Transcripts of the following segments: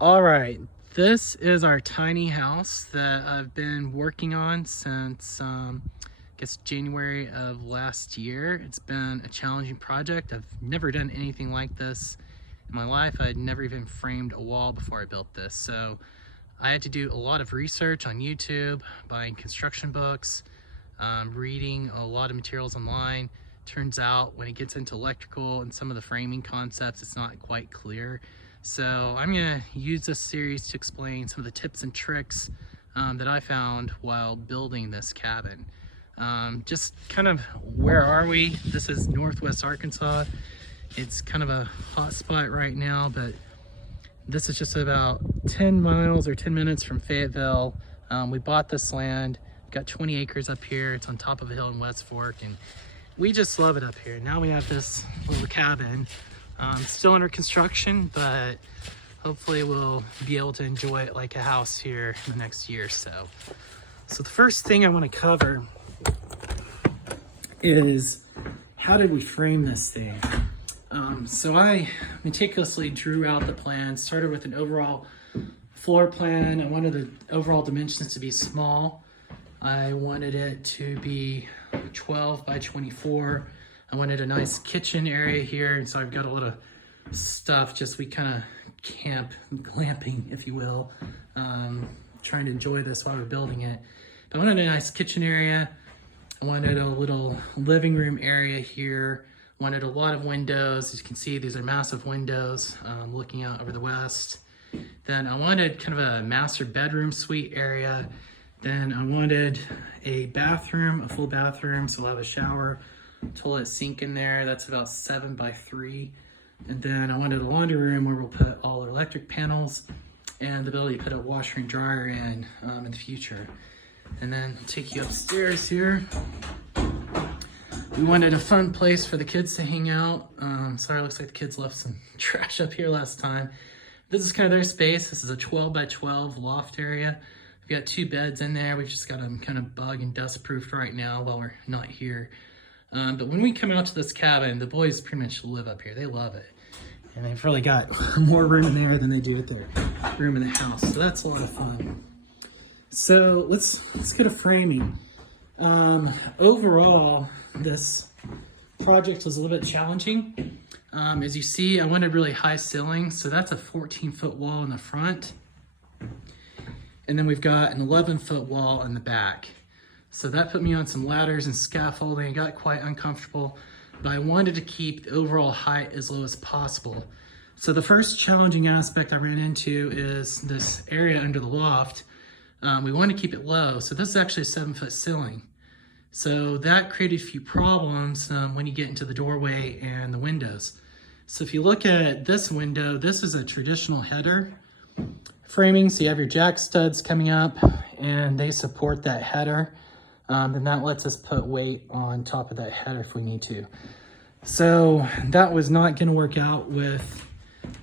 All right, this is our tiny house that I've been working on since I guess January of last year. It's been a challenging project. I've never done anything like this in my life. I'd never even framed a wall before I built this. So I had to do a lot of research on YouTube, buying construction books, reading a lot of materials online. Turns out when it gets into electrical and some of the framing concepts, it's not quite clear. So I'm gonna use this series to explain some of the tips and tricks that I found while building this cabin. Just kind of where are we? This is Northwest Arkansas. It's kind of a hot spot right now, but this is just about 10 miles or 10 minutes from Fayetteville. We bought this land, got 20 acres up here. It's on top of a hill in West Fork, and we just love it up here. Now we have this little cabin, still under construction, but hopefully we'll be able to enjoy it like a house here in the next year or so. So the first thing I want to cover is how did we frame this thing? So I meticulously drew out the plan, started with an overall floor plan. I wanted the overall dimensions to be small. I wanted it to be 12 by 24. I wanted a nice kitchen area here, and so I've got a lot of stuff, just we kind of glamping, if you will, trying to enjoy this while we're building it. But I wanted a nice kitchen area. I wanted a little living room area here. Wanted a lot of windows. As you can see, these are massive windows looking out over the west. Then I wanted kind of a master bedroom suite area. Then I wanted a bathroom, a full bathroom, so I'll have a shower, toilet, sink in there. That's about 7 by 3. And then I wanted a laundry room where we'll put all our electric panels and the ability to put a washer and dryer in the future. And then I'll take you upstairs here. We wanted a fun place for the kids to hang out. Sorry, looks like the kids left some trash up here last time. This is kind of their space. This is a 12 by 12 loft area. We've got 2 beds in there. We've just got them kind of bug and dust proofed right now while we're not here. But when we come out to this cabin, the boys pretty much live up here. They love it. And they've really got more room in there than they do at their room in the house. So that's a lot of fun. So let's get a framing. Overall, this project was a little bit challenging. As you see, I wanted really high ceilings, so that's a 14-foot wall in the front. And then we've got an 11-foot wall in the back. So that put me on some ladders and scaffolding. It got quite uncomfortable, but I wanted to keep the overall height as low as possible. So the first challenging aspect I ran into is this area under the loft. We want to keep it low, so this is actually a 7-foot ceiling. So that created a few problems when you get into the doorway and the windows. So if you look at this window, this is a traditional header framing. So you have your jack studs coming up and they support that header. And that lets us put weight on top of that header if we need to. So that was not going to work out with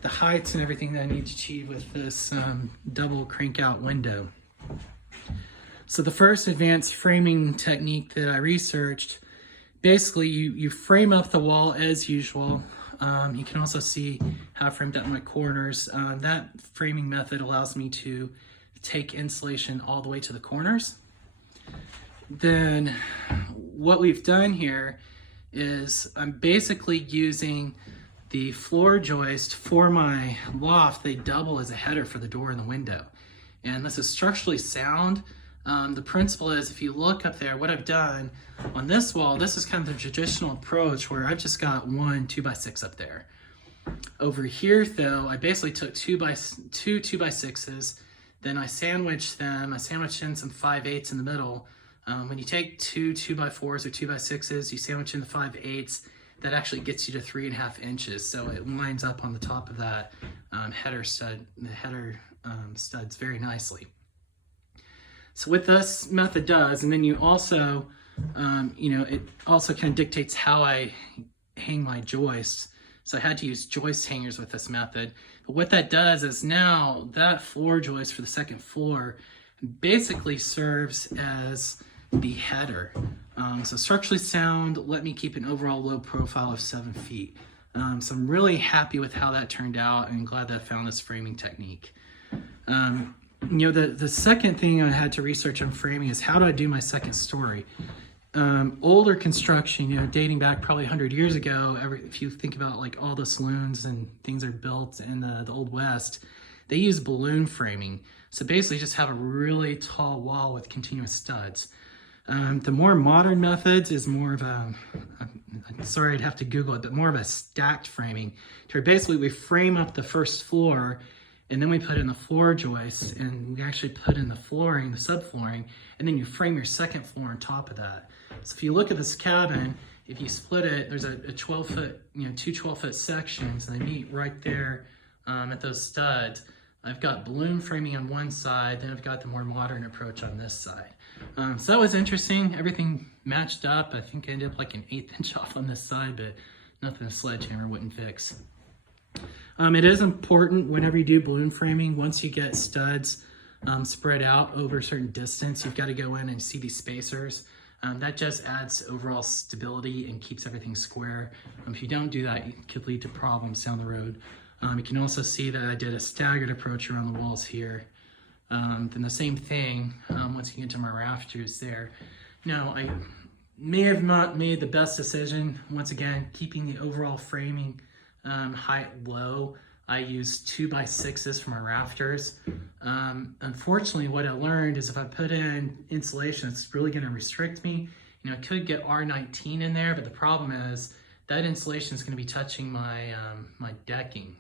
the heights and everything that I need to achieve with this double crank out window. So the first advanced framing technique that I researched, basically you frame up the wall as usual. You can also see how I framed up my corners. That framing method allows me to take insulation all the way to the corners. Then what we've done here is I'm basically using the floor joist for my loft. They double as a header for the door and the window. And this is structurally sound. The principle is, if you look up there, what I've done on this wall, this is kind of the traditional approach where I've just got 1 2x6 up there. Over here though, I basically took 2 2x6s, then I sandwiched them. I sandwiched in some 5/8 in the middle. When you take 2 2x4s or 2x6s, you sandwich in the 5/8, that actually gets you to 3.5 inches. So it lines up on the top of that header stud, the header studs very nicely. So what this method does, and then you also, it also kind of dictates how I hang my joists. So I had to use joist hangers with this method. But what that does is now that floor joist for the second floor basically serves as the header. So structurally sound, let me keep an overall low profile of 7 feet. So I'm really happy with how that turned out and glad that I found this framing technique. The second thing I had to research on framing is how do I do my second story? Older construction, dating back probably 100 years ago, if you think about like all the saloons and things are built in the Old West, they use balloon framing. So basically just have a really tall wall with continuous studs. The more modern methods is more of I'm sorry, I'd have to Google it, but more of a stacked framing, where basically we frame up the first floor and then we put in the floor joists and we actually put in the flooring, the subflooring, and then you frame your second floor on top of that. So if you look at this cabin, if you split it, there's a 12-foot, two 12-foot sections, and they meet right there at those studs. I've got balloon framing on one side, then I've got the more modern approach on this side. So that was interesting. Everything matched up. I think I ended up like an 1/8 inch off on this side, but nothing a sledgehammer wouldn't fix. It is important whenever you do balloon framing, once you get studs spread out over a certain distance, you've got to go in and see these spacers. That just adds overall stability and keeps everything square. If you don't do that, it could lead to problems down the road. You can also see that I did a staggered approach around the walls here. Then the same thing, once you get to my rafters there. Now, I may have not made the best decision. Once again, keeping the overall framing height low. I used 2x6s for my rafters. Unfortunately, what I learned is if I put in insulation, it's really going to restrict me. I could get R19 in there, but the problem is that insulation is going to be touching my my decking.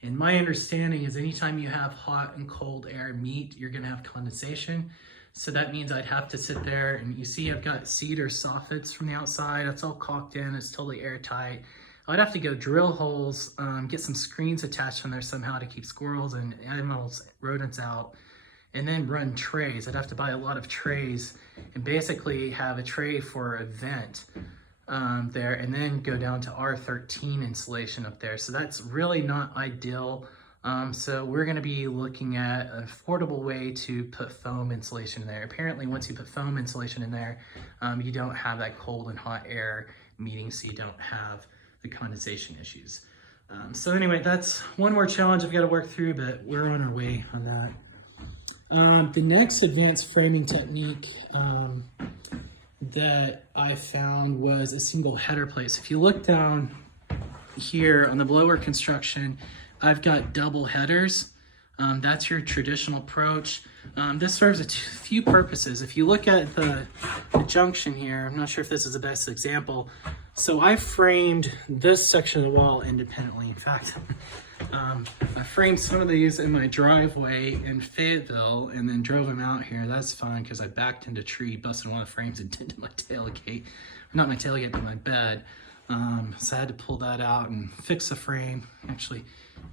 And my understanding is anytime you have hot and cold air meet, you're going to have condensation. So that means I'd have to sit there, and you see I've got cedar soffits from the outside. It's all caulked in. It's totally airtight. I'd have to go drill holes, get some screens attached on there somehow to keep squirrels and animals, rodents out, and then run trays. I'd have to buy a lot of trays and basically have a tray for a vent there, and then go down to R13 insulation up there. So that's really not ideal. So we're going to be looking at an affordable way to put foam insulation in there. Apparently, once you put foam insulation in there, you don't have that cold and hot air meeting, so you don't have the condensation issues. So anyway, that's one more challenge I've got to work through, but we're on our way on that. The next advanced framing technique that I found was a single header plate. So if you look down here on the blower construction, I've got double headers. That's your traditional approach. This serves a few purposes. If you look at the junction here, I'm not sure if this is the best example. So I framed this section of the wall independently. In fact, I framed some of these in my driveway in Fayetteville and then drove them out here. That's fine because I backed into a tree, busted one of the frames and dented my tailgate. Not my tailgate, but my bed. So I had to pull that out and fix the frame. Actually,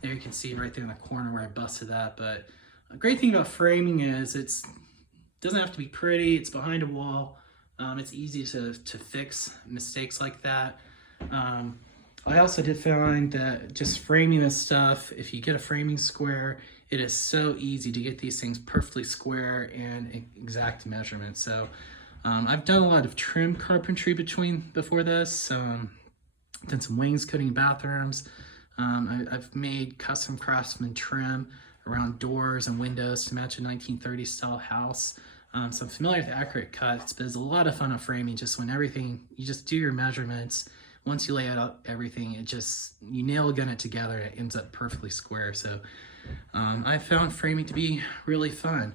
there you can see right there in the corner where I busted that. But a great thing about framing is it doesn't have to be pretty. It's behind a wall. It's easy to fix mistakes like that. I also did find that just framing this stuff, if you get a framing square, it is so easy to get these things perfectly square and exact measurements. So I've done a lot of trim carpentry before this. Done some wainscoting bathrooms. I've made custom craftsman trim around doors and windows to match a 1930s style house. So I'm familiar with accurate cuts, but it's a lot of fun on framing. Just when you just do your measurements. Once you lay out everything, you nail gun it together, it ends up perfectly square. So I found framing to be really fun.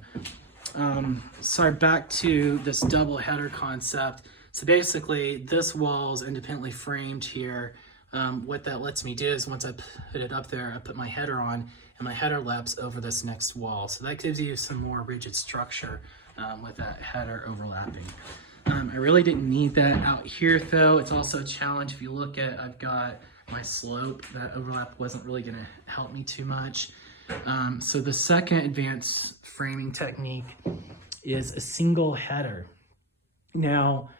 Sorry, back to this double header concept. So basically, this wall is independently framed here. What that lets me do is once I put it up there, I put my header on, and my header laps over this next wall. So that gives you some more rigid structure with that header overlapping. I really didn't need that out here though. It's also a challenge. If you look at, I've got my slope, that overlap wasn't really gonna help me too much. So the second advanced framing technique is a single header. Now,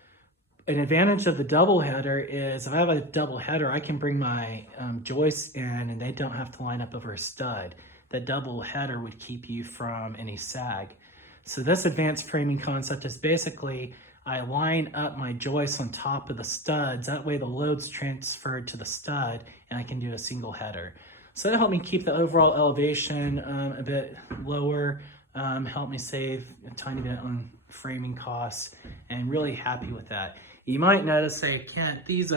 an advantage of the double header is if I have a double header, I can bring my joists in and they don't have to line up over a stud. That double header would keep you from any sag. So this advanced framing concept is basically I line up my joists on top of the studs. That way the load's transferred to the stud and I can do a single header. So that helped me keep the overall elevation a bit lower, helped me save a tiny bit on framing costs, and really happy with that. You might notice, say, Kent, these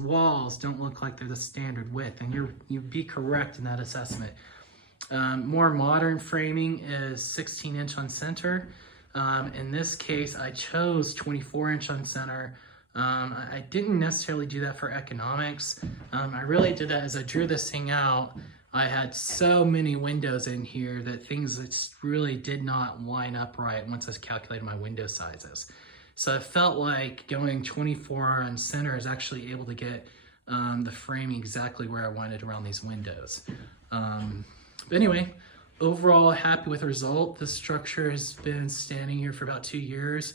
walls don't look like they're the standard width, and you'd be correct in that assessment. More modern framing is 16-inch on center. In this case, I chose 24-inch on center. I didn't necessarily do that for economics. I really did that as I drew this thing out. I had so many windows in here that things just really did not line up right once I calculated my window sizes. So I felt like going 24 on center is actually able to get the framing exactly where I wanted around these windows. But anyway, overall happy with the result. This structure has been standing here for about 2 years.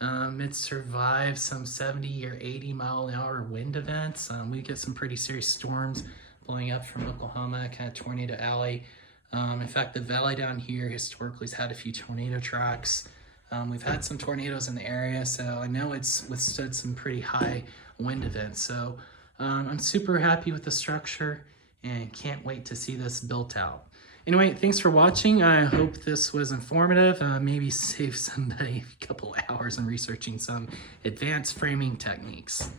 It survived some 70 or 80 mile an hour wind events. We get some pretty serious storms blowing up from Oklahoma, kind of tornado alley. In fact, the valley down here historically has had a few tornado tracks. We've had some tornadoes in the area, so I know it's withstood some pretty high wind events. So I'm super happy with the structure and can't wait to see this built out. Anyway, thanks for watching. I hope this was informative. Maybe save somebody a couple hours in researching some advanced framing techniques.